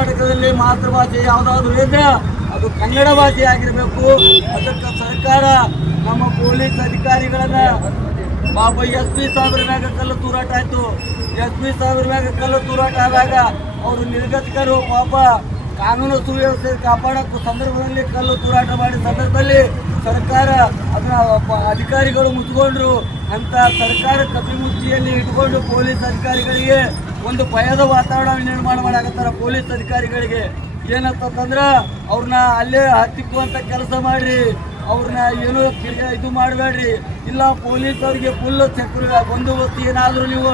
ಕರ್ನಾಟಕದಲ್ಲಿ ಮಾತೃಭಾಷೆ ಯಾವುದಾದ್ರೂ ಇದ್ರೆ ಅದು ಕನ್ನಡ ಭಾಷೆ ಆಗಿರಬೇಕು. ಅದಕ್ಕೆ ಸರ್ಕಾರ ನಮ್ಮ ಪೊಲೀಸ್ ಅಧಿಕಾರಿಗಳನ್ನ ಪಾಪ SP ಸಾಹೇಬ್ರ ಮ್ಯಾಗ ಕಲ್ಲು ತೂರಾಟ ಆಯ್ತು. SP ಸಾಹೇಬ್ರ ಮ್ಯಾಗ ಕಲ್ಲು ತೂರಾಟ ಆದಾಗ ಅವರು ನಿರ್ಗತಿಕರು ಪಾಪ ಕಾನೂನು ಸುವ್ಯವಸ್ಥೆ ಕಾಪಾಡೋ ಸಂದರ್ಭದಲ್ಲಿ ಕಲ್ಲು ತೂರಾಟ ಮಾಡಿದ ಸಂದರ್ಭದಲ್ಲಿ ಸರ್ಕಾರ ಅದನ್ನ ಅಧಿಕಾರಿಗಳು ಮುಚ್ಚಿಕೊಂಡ್ರು ಅಂತ ಸರ್ಕಾರ ಕಪಿಮುಚ್ಚಿಯಲ್ಲಿ ಇಟ್ಕೊಂಡು ಪೊಲೀಸ್ ಅಧಿಕಾರಿಗಳಿಗೆ ಒಂದು ಭಯದ ವಾತಾವರಣ ನಿರ್ಮಾಣ ಮಾಡಾಕತ್ತಾರ. ಪೊಲೀಸ್ ಅಧಿಕಾರಿಗಳಿಗೆ ಏನಂತಂದ್ರೆ ಅವ್ರನ್ನ ಅಲ್ಲೇ ಹತ್ತಿಕ್ಕುವಂತ ಕೆಲಸ ಮಾಡ್ರಿ, ಅವ್ರನ್ನ ಏನು ಇದು ಮಾಡಬೇಡ್ರಿ. ಇಲ್ಲ ಪೊಲೀಸ್ ಅವ್ರಿಗೆ ಫುಲ್ ಬಂದೋಬಸ್ತ್ ಏನಾದರೂ ನೀವು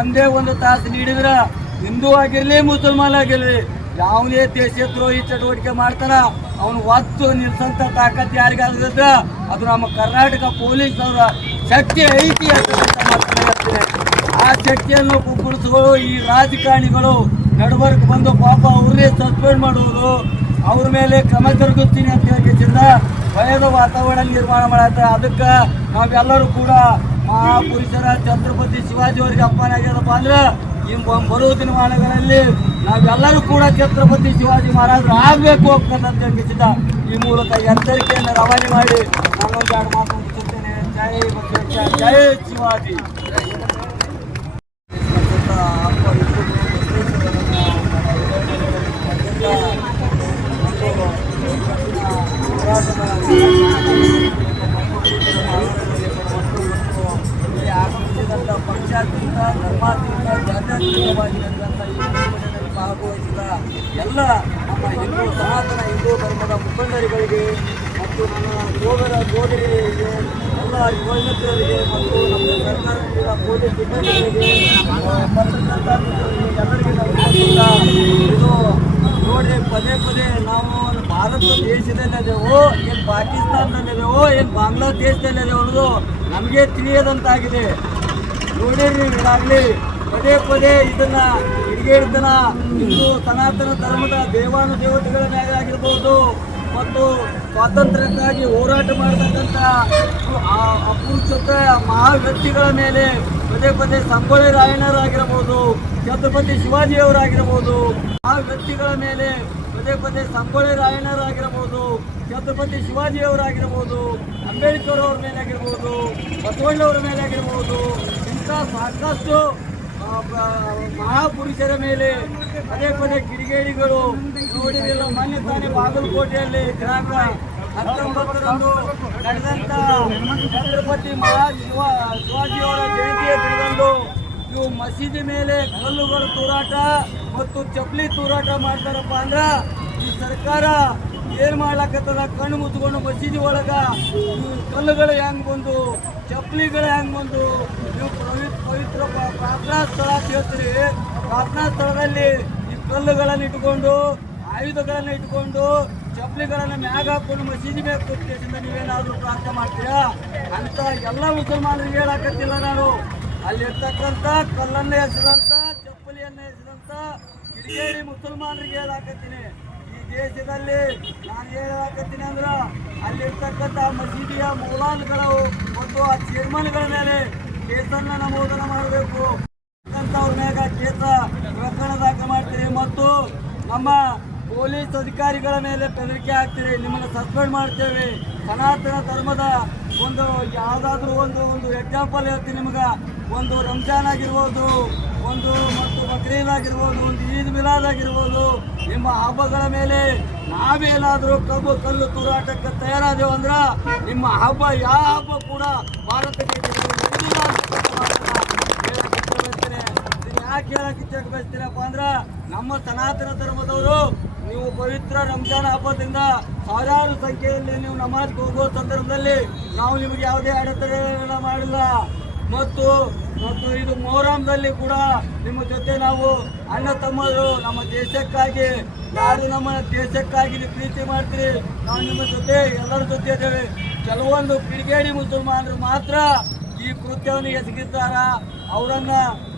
ಒಂದೇ ಒಂದು ತಾಸು ನೀಡಿದ್ರ ಹಿಂದೂ ಆಗಿರಲಿ ಮುಸಲ್ಮಾನ್ ಆಗಿರಲಿ ಯಾವುದೇ ದೇಶದ್ರೋಹಿ ಚಟುವಟಿಕೆ ಮಾಡ್ತಾನ ಅವನು ಒತ್ತು ನಿಲ್ಸಂತ ತಾಕತ್ ಯಾರಿಗಾದ್ರೆ ಅದು ನಮ್ಮ ಕರ್ನಾಟಕ ಪೊಲೀಸ್ ಅವರ ಶಕ್ತಿ ಐತಿ ಅಂತ ಮಾತನಾಡ್ತೀನಿ. ಆ ಶಕ್ತಿಯನ್ನು ಕುಗ್ಗಿಸ್ಗಳು ಈ ರಾಜಕಾರಣಿಗಳು ನಡಬರ್ಕ್ ಬಂದು ಪಾಪ ಅವ್ರನ್ನೇ ಸಸ್ಪೆಂಡ್ ಮಾಡುವುದು, ಅವ್ರ ಮೇಲೆ ಕ್ರಮ ಜರುಗಿಸ್ತೀನಿ ಅಂತ ಹೇಳಿದ ಭಯದ ವಾತಾವರಣ ನಿರ್ಮಾಣ ಮಾಡತ್ತೆ. ಅದಕ್ಕೆ ನಾವೆಲ್ಲರೂ ಕೂಡ ಮಹಾಪುರುಷರ ಛತ್ರಪತಿ ಶಿವಾಜಿ ಅವರಿಗೆ ಅಪ್ಪನ ಆಗ್ಯದಪ್ಪ ಅಂದ್ರೆ ಈ ಬರುವ ದಿನಮಾನಗಳಲ್ಲಿ ನಾವೆಲ್ಲರೂ ಕೂಡ ಛತ್ರಪತಿ ಶಿವಾಜಿ ಮಹಾರಾಜರು ಆಗಬೇಕು ಅಂತ ಹೇಳಿದ ಈ ಮೂಲಕ ಎಚ್ಚರಿಕೆಯನ್ನು ರವಾನೆ ಮಾಡಿ ನಾನೊಂದು ಎರಡು ಮಾತು ಮುಗಿಸುತ್ತೇನೆ. ಜೈ ಬಸವೇಶ್ವರ, ಜೈ ಶಿವಾಜಿ. ಪಕ್ಷಾತೀತ ಧರ್ಮಾತೀತ ಜಾತ್ಯತೀತವಾಗಿರತಕ್ಕಂಥ ಈ ಚುನಾವಣೆಯಲ್ಲಿ ಭಾಗವಹಿಸಿದ ಎಲ್ಲ ನಮ್ಮ ಸನಾತನ ಹಿಂದೂ ಧರ್ಮದ ಮುಖಂಡರುಗಳಿಗೆ ಮತ್ತು ನನ್ನ ಸೋದರಿಗೆ ಎಲ್ಲ ಯುವಜನರಿಗೆ ಮತ್ತು ನಮ್ಮ ಸರ್ಕಾರದ ಪೊಲೀಸ್ ಸಿಬ್ಬಂದಿಗಳಿಗೆ ಪತ್ರಕರ್ತರಿಗೆ ಎಲ್ಲರಿಗೆ ಇದು ನೋಡ್ರಿ, ಪದೇ ಪದೇ ನಾವು ಭಾರತ ದೇಶದಲ್ಲಿದ್ದೇವೋ ಏನು ಪಾಕಿಸ್ತಾನದಲ್ಲಿದ್ದೇವೋ ಏನು ಬಾಂಗ್ಲಾದೇಶದಲ್ಲಿದ್ದೇವೋ ಅನ್ನೋದು ನಮಗೆ ತಿಳಿಯದಂತಾಗಿದೆ. ನೋಡಿರಿ, ಈಗಾಗಲೇ ಪದೇ ಪದೇ ಇದನ್ನ ಹಿಡಿಗೇಡಿತನ ಹಿಂದೂ ಸನಾತನ ಧರ್ಮದ ದೇವಾನುದೇವತೆಗಳ ಮ್ಯಾಗ ಆಗಿರ್ಬೋದು ಮತ್ತು ಸ್ವಾತಂತ್ರ್ಯಕ್ಕಾಗಿ ಹೋರಾಟ ಮಾಡತಕ್ಕಂಥ ಅಪುರುಷ ಮಹಾ ವ್ಯಕ್ತಿಗಳ ಮೇಲೆ ಪದೇ ಪದೇ ಸಂಗೊಳ್ಳಿ ರಾಯಣ್ಣರಾಗಿರ್ಬೋದು, ಛತ್ರಪತಿ ಶಿವಾಜಿಯವರಾಗಿರ್ಬೋದು, ಆ ವ್ಯಕ್ತಿಗಳ ಮೇಲೆ ಪದೇ ಪದೇ ಸಂಗೊಳ್ಳಿ ರಾಯಣ್ಣರಾಗಿರ್ಬೋದು, ಛತ್ರಪತಿ ಶಿವಾಜಿಯವರಾಗಿರ್ಬೋದು, ಅಂಬೇಡ್ಕರ್ ಅವ್ರ ಮೇಲೆ ಆಗಿರ್ಬೋದು, ಬಸವಣ್ಣವ್ರ ಮೇಲೆ ಆಗಿರ್ಬೋದು, ಇಂಥ ಸಾಕಷ್ಟು ಮಹಾಪುರುಷರ ಮೇಲೆ ಪದೇ ಪದೇ ಕಿಡಿಗೇಡಿಗಳು ನೋಡಿರಲಿಲ್ಲ. ಮೊನ್ನೆ ತಾನೇ ಬಾಗಲಕೋಟೆಯಲ್ಲಿ ದಿನಾಂಕ 19ರಂದು ನಡೆದಂಥ ಛತ್ರಪತಿ ಶಿವಾಜಿಯವರ ಜಯಂತಿಯ ದಿನದಂದು ಇವು ಮಸೀದಿ ಮೇಲೆ ಕಲ್ಲುಗಳು ತೂರಾಟ ಮತ್ತು ಚಪ್ಪಲಿ ತೂರಾಟ ಮಾಡ್ತಾರಪ್ಪ ಅಂದ್ರೆ ಈ ಸರ್ಕಾರ ಏನು ಮಾಡ್ಲಾಕತ್ತದ? ಕಣ್ಣು ಮುಚ್ಕೊಂಡು ಮಸೀದಿ ಒಳಗ ಕಲ್ಲುಗಳು ಹೆಂಗ್ ಬಂದು, ಚಪ್ಪಲಿಗಳು ಹೆಂಗ್ ಬಂದು, ನೀವು ಪವಿತ್ರ ಪ್ರಾರ್ಥನಾ ಸ್ಥಳ ಅಂತ ಹೇಳ್ತೀರಿ, ಪ್ರಾರ್ಥನಾ ಸ್ಥಳದಲ್ಲಿ ಈ ಕಲ್ಲುಗಳನ್ನು ಇಟ್ಕೊಂಡು ಆಯುಧಗಳನ್ನು ಇಟ್ಕೊಂಡು ಚಪ್ಪಲಿಗಳನ್ನು ಮ್ಯಾಗ ಹಾಕೊಂಡು ಮಸೀದಿ ಮ್ಯಾಗ ಕೂತ್ಕೊಂಡು ನೀವೇನಾದರೂ ಪ್ರಾರ್ಥನೆ ಮಾಡ್ತೀರಾ ಅಂತ ಎಲ್ಲ ಮುಸಲ್ಮಾನರಿಗೆ ಹೇಳಾಕತ್ತಿಲ್ಲ. ನಾನು ಅಲ್ಲಿರ್ತಕ್ಕಂಥ ಕಲ್ಲನ್ನು ಎಸೆದಂಥ ಚಪ್ಪಲಿಯನ್ನು ಎಸೆದಂಥ ಕಿಡಿಗೇಡಿ ಮುಸಲ್ಮಾನರಿಗೆ ಹೇಳಾಕತ್ತೀನಿ. ಈ ದೇಶದಲ್ಲಿ ನಾನು ಹೇಳಾಕತ್ತೀನಿ ಅಂದ್ರೆ ಅಲ್ಲಿರ್ತಕ್ಕಂಥ ಮಸೀದಿಯ ಮೌಲಾನ್ಗಳು ಮತ್ತು ಆ ಚೇರ್ಮನ್ಗಳ ಮೇಲೆ ಕೇಸನ್ನು ನಮೂದನ ಮಾಡಬೇಕು. ಅವ್ರ ಮ್ಯಾಗ ಕೇಸ ಪ್ರಕರಣ ದಾಖಲೆ ಮಾಡ್ತೀರಿ ಮತ್ತು ನಮ್ಮ ಪೊಲೀಸ್ ಅಧಿಕಾರಿಗಳ ಮೇಲೆ ಬೆದರಿಕೆ ಹಾಕ್ತೀರಿ, ನಿಮ್ಮನ್ನು ಸಸ್ಪೆಂಡ್ ಮಾಡ್ತೇವೆ. ಸನಾತನ ಧರ್ಮದ ಒಂದು ಯಾವುದಾದ್ರೂ ಒಂದು ಎಕ್ಸಾಂಪಲ್ ಹೇಳ್ತೀನಿ ನಿಮ್ಗೆ. ಒಂದು ರಂಜಾನ್ ಆಗಿರ್ಬೋದು, ಒಂದು ಮತ್ತು ಬಕ್ರೀದ್ ಆಗಿರ್ಬೋದು, ಒಂದು ಈದ್ ಮಿಲಾದ್ ಆಗಿರ್ಬೋದು, ನಿಮ್ಮ ಹಬ್ಬಗಳ ಮೇಲೆ ನಾವೇನಾದರೂ ಕಲ್ಲು ತೂರಾಟಕ್ಕೆ ತಯಾರಾದೆವು ಅಂದ್ರೆ ನಿಮ್ಮ ಹಬ್ಬ ಯಾವ ಹಬ್ಬ ಕೂಡ ಭಾರತಕ್ಕೆ ಯಾಕೆ ಹೇಳಕ್ಕೆ ಬಯಸ್ತೀರಪ್ಪ ಅಂದ್ರೆ ನಮ್ಮ ಸನಾತನ ಧರ್ಮದವರು ನೀವು ಪವಿತ್ರ ರಂಜಾನ್ ಹಬ್ಬದಿಂದ ಸಾವಿರಾರು ಸಂಖ್ಯೆಯಲ್ಲಿ ನೀವು ನಮಾಜ್ಗೆ ಹೋಗುವ ಸಂದರ್ಭದಲ್ಲಿ ನಾವು ನಿಮಗೆ ಯಾವುದೇ ಅಡೆತಡೆಗಳನ್ನ ಮಾಡಿಲ್ಲ. ಮತ್ತು ಇದು ಮೊಹರಂದಲ್ಲಿ ಕೂಡ ನಿಮ್ಮ ಜೊತೆ ನಾವು ಅಣ್ಣ ತಮ್ಮರು ನಮ್ಮ ದೇಶಕ್ಕಾಗಿ ಯಾರು ನಮ್ಮ ದೇಶಕ್ಕಾಗಿ ನೀವು ಪ್ರೀತಿ ಮಾಡ್ತೀರಿ ನಾವು ನಿಮ್ಮ ಜೊತೆ ಎಲ್ಲರ ಜೊತೆ ಇದ್ದೇವೆ. ಕೆಲವೊಂದು ಕಿಡಿಗೇಡಿ ಮುಸಲ್ಮಾನರು ಮಾತ್ರ ಈ ಕೃತ್ಯವನ್ನು ಎಸಗಿದ್ದಾರ. ಅವರನ್ನ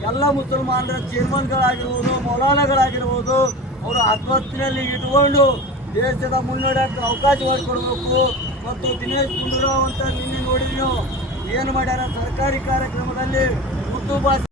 ಎಲ್ಲ ಮುಸಲ್ಮಾನರ ಚೇರ್ಮನ್ಗಳಾಗಿರ್ಬೋದು, ಮೌಲಾನಗಳಾಗಿರ್ಬೋದು ಅವರು ಆತ್ಮಹತ್ಯೆಯಲ್ಲಿ ಇಟ್ಕೊಂಡು ದೇಶದ ಮುನ್ನಡೆಯಕ್ಕೆ ಅವಕಾಶ ಮಾಡಿಕೊಡ್ಬೇಕು. ಮತ್ತು ದಿನೇಶ್ ಗುಂಡೂರಾವ್ ಅಂತ ನಿನ್ನೆ ನೋಡಿ ಏನು ಮಾಡ್ಯಾರ, ಸರ್ಕಾರಿ ಕಾರ್ಯಕ್ರಮದಲ್ಲಿ ಉರ್ದು ಭಾಷೆ